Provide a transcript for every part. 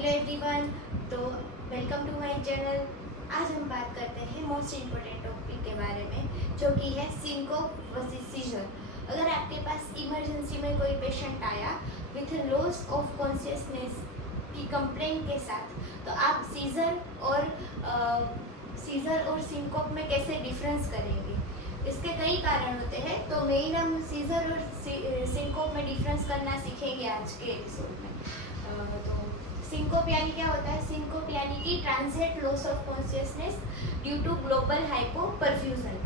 Hello everyone, तो welcome to my channel. आज हम बात करते हैं मोस्ट इम्पोर्टेंट टॉपिक के बारे में, जो कि है सिंकोप वर्सेस सीजर। अगर आपके पास इमरजेंसी में कोई पेशेंट आया विथ लॉस ऑफ कॉन्शियसनेस की कंप्लेंट के साथ, तो आप सीजर और सिंकोप में कैसे डिफरेंस करेंगे। इसके कई कारण होते हैं, तो मेन हम सीजर और सिंकोप में डिफरेंस करना सीखेंगे आज के एपिसोड में। तो सिंकोप यानी क्या होता है? सिंकोप यानी कि transient loss of consciousness due to global hypoperfusion.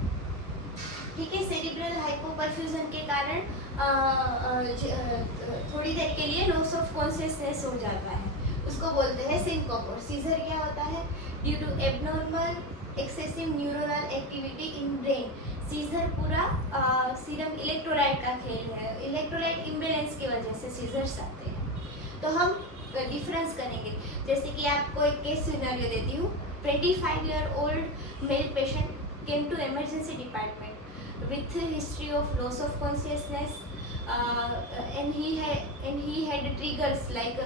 ठीक है, सेरिब्रल हाइपोपरफ्यूजन के कारण थोड़ी देर के लिए लॉस ऑफ कॉन्शियसनेस हो जाता है, उसको बोलते हैं सिंकोप। और सीजर क्या होता है? Due to abnormal excessive neuronal activity in brain. Seizure पूरा सीरम इलेक्ट्रोलाइट का खेल है, इलेक्ट्रोलाइट इम्बैलेंस की वजह से सीजर्स आते हैं। तो हम डिफरेंस करेंगे। जैसे कि आपको एक केस सिनेरियो देती हूँ। 25-year-old male patient came to emergency department with history of loss of consciousness and he had triggers like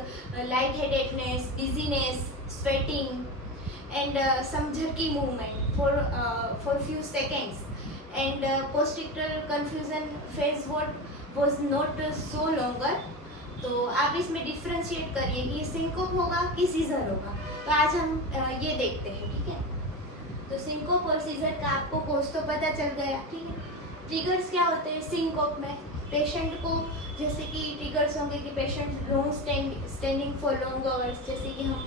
lightheadedness, dizziness, sweating, and some jerky movement for few seconds, and post-ictal confusion phase what was not so longer. तो आप इसमें differentiate करिए कि ये syncope होगा कि scissor होगा। तो आज हम ये देखते हैं, ठीक है। तो सिंकोप और सीजर का आपको कोर्स तो पता चल गया, ठीक है। ट्रिगर्स क्या होते हैं सिंकोप में? पेशेंट को जैसे कि ट्रिगर्स होंगे कि patient long standing for long hours, जैसे कि हम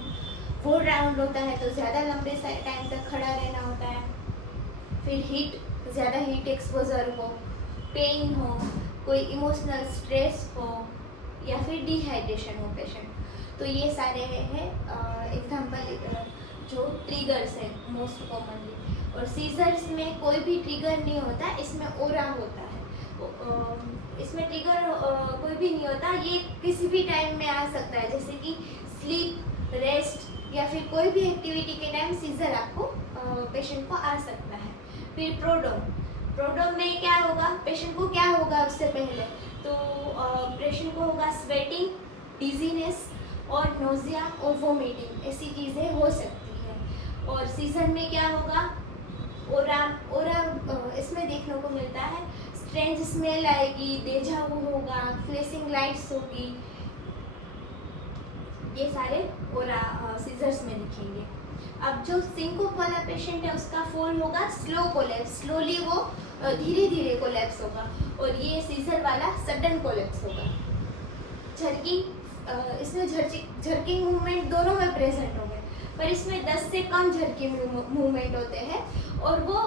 4 राउंड होता है तो ज़्यादा लंबे टाइम तक खड़ा रहना होता है। फिर ज़्यादा हीट एक्सपोजर हो, पेन हो, कोई इमोशनल स्ट्रेस हो, या फिर डिहाइड्रेशन हो पेशेंट। तो ये सारे हैं एग्जाम्पल जो ट्रिगर्स हैं मोस्ट कॉमनली। और सीजर्स में कोई भी ट्रिगर नहीं होता, इसमें ओरा होता है। इसमें ट्रिगर कोई भी नहीं होता, ये किसी भी टाइम में आ सकता है, जैसे कि स्लीप, रेस्ट या फिर कोई भी एक्टिविटी के टाइम सीजर आपको पेशेंट को आ सकता है। फिर प्रोडोम में क्या होगा? पेशेंट को क्या होगा उससे पहले? तो पेशेंट को होगा स्वेटिंग, डिजीनेस और नोजिया और वोमिटिंग, ऐसी चीज़ें हो सकती है। और सीजर में क्या होगा? ओरा इसमें देखने को मिलता है, स्ट्रेंज स्मेल आएगी, डेजा वू होगा, फ्लैशिंग लाइट्स होगी, ये सारे ओरा सीजर्स में दिखेंगे। अब जो सिंकोप वाला पेशेंट है उसका फॉल होगा स्लो कोलैप्स, स्लोली वो धीरे धीरे कोलैप्स होगा। और ये सीजर वाला सडन कोलैप्स होगा। इसमें झर्किंग मूवमेंट दोनों में प्रेजेंट होंगे, पर इसमें 10 से कम झर्किंग मूवमेंट होते हैं, और वो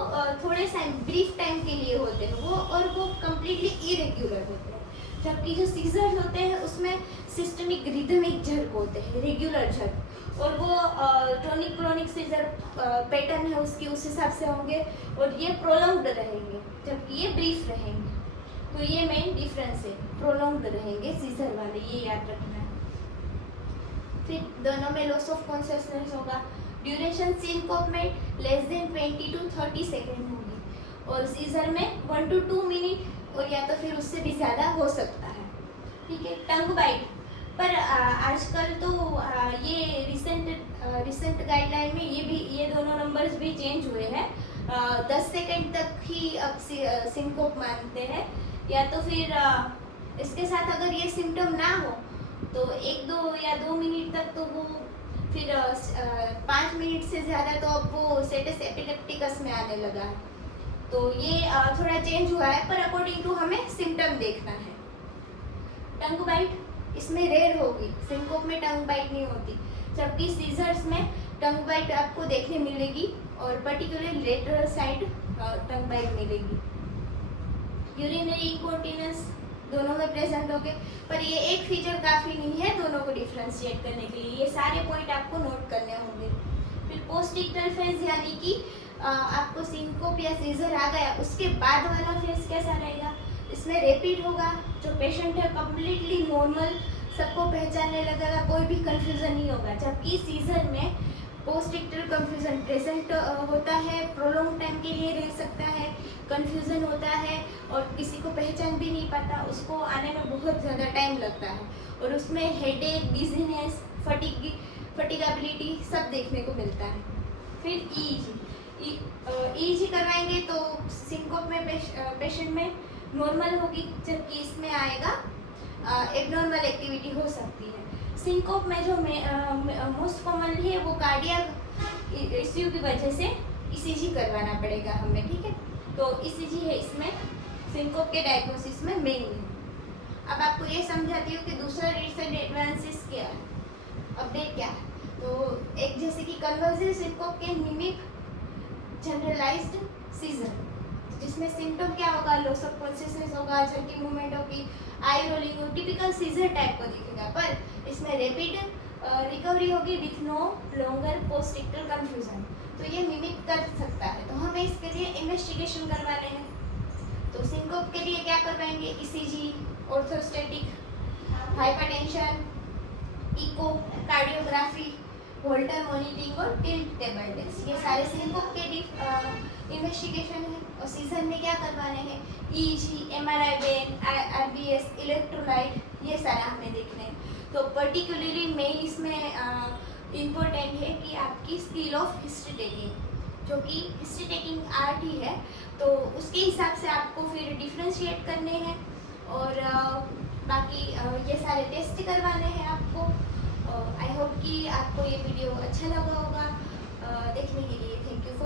थोड़े ब्रीफ टाइम के लिए होते हैं वो कम्प्लीटली इरेग्युलर होते हैं। जबकि जो सीजर्स होते हैं उसमें सिस्टमिक रिदमिक झर्क होते हैं, रेगुलर झर्क, और वो टॉनिक क्लोनिक सीजर पैटर्न है उसकी उस हिसाब से होंगे, और ये प्रोलॉन्ग्ड रहेंगे जबकि ये ब्रीफ रहेंगे। तो ये मेन डिफरेंस है, प्रोलॉन्ग्ड रहेंगे सीजर वाले, ये याद रखना है। फिर दोनों में लॉस ऑफ कॉन्शियसनेस होगा। ड्यूरेशन सिंकोप में लेस देन 20 to 30 सेकेंड होगी, और सीजर में 1 to 2 मिनट, और या तो फिर उससे भी ज़्यादा हो सकता है, ठीक है। टंग बाइट पर आजकल तो ये रिसेंट गाइडलाइन में ये दोनों नंबर्स भी चेंज हुए हैं। 10 सेकेंड तक ही अब सिंकोप मानते हैं, या तो फिर इसके साथ अगर ये सिम्टम ना हो तो 1-2 या 2 मिनट तक, तो वो फिर 5 मिनट से ज़्यादा तो अब वो स्टेटस एपिलेप्टिकस में आने लगा है। तो ये थोड़ा चेंज हुआ है, पर अकॉर्डिंग टू हमें सिम्टम देखना है। टंग बाइट इसमें रेयर होगी, सिंकोप में टंग बाइट नहीं होती, जबकि सीजर्स में टंग बाइट आपको देखने मिलेगी, और पर्टिकुलरली लेटरल साइड टंग बाइट मिलेगी। यूरिनरी इंकॉन्टिनेंस दोनों में प्रेजेंट होंगे, पर ये एक फीचर काफ़ी नहीं है दोनों को डिफ्रेंशिएट करने के लिए, ये सारे पॉइंट आपको नोट करने होंगे। फिर पोस्ट इक्टल फेज यानी कि आपको सिंकोप या सीजर आ गया, उसके बाद वाला फेज कैसा रहेगा? इसमें रैपिड होगा, जो पेशेंट है कम्प्लीटली नॉर्मल, सबको पहचानने लगेगा, कोई भी कन्फ्यूज़न नहीं होगा। जबकि सीजर में पोस्ट इक्टल कन्फ्यूज़न प्रेजेंट होता है, प्रोलॉन्ग टाइम के लिए रह सकता है, कन्फ्यूज़न होता है, और किसी को पहचान भी नहीं पाता, उसको आने में बहुत ज़्यादा टाइम लगता है। और उसमें हेडेक, डिजीनेस, फटिगेबिलिटी सब देखने को मिलता है। फिर ईईजी करवाएंगे तो सिंकोप में पेशेंट में नॉर्मल होगी, जबकि इसमें आएगा एबनॉर्मल एक्टिविटी हो सकती है। सिंकोप में जो मोस्ट कॉमनली है वो कार्डियक इश्यू की वजह से ईसीजी करवाना पड़ेगा हमें, ठीक है। तो ईसीजी है इसमें सिंकोप के डायग्नोसिस में मेन। अब आपको ये समझाती हूँ कि दूसरा रिसेंट एडवांसेस क्या है, अपडेट क्या है। तो एक जैसे कि कन्वर्सिव सिंकोप के मिमिक जनरलाइज्ड सीजर, जिसमें सिम्टम क्या होगा, लॉस ऑफ कॉन्शियसनेस होगा, झटकी मूवमेंट होगी, आई रोलिंग हो, टिपिकल सीजर टाइप को दिखेगा, पर इसमें रैपिड रिकवरी होगी with no longer post ictal confusion. तो ये मिमिक कर सकता है, तो हमें इसके लिए इन्वेस्टिगेशन करवाने हैं। तो सिंकोप के लिए क्या करवाएंगे, ECG, orthostatic, hypertension, echo, cardiography, Holter monitoring और टिल्ट टेबल टेस्ट, ये सारे सिंकोप के इन्वेस्टिगेशन है। और सीजर में क्या करवाने हैं, EEG, MRI when, RBS, electrolyte, ये सारा हमें देखना है। तो पर्टिकुलरली मेन इसमें इम्पोर्टेंट है कि आपकी स्किल ऑफ हिस्ट्री टेकिंग, जो कि हिस्ट्री टेकिंग आर्ट ही है, तो उसके हिसाब से आपको फिर डिफ्रेंशिएट करने हैं। और बाकी ये सारे टेस्ट करवाने हैं आपको। आई होप कि आपको ये वीडियो अच्छा लगा होगा। देखने के लिए थैंक यू फॉर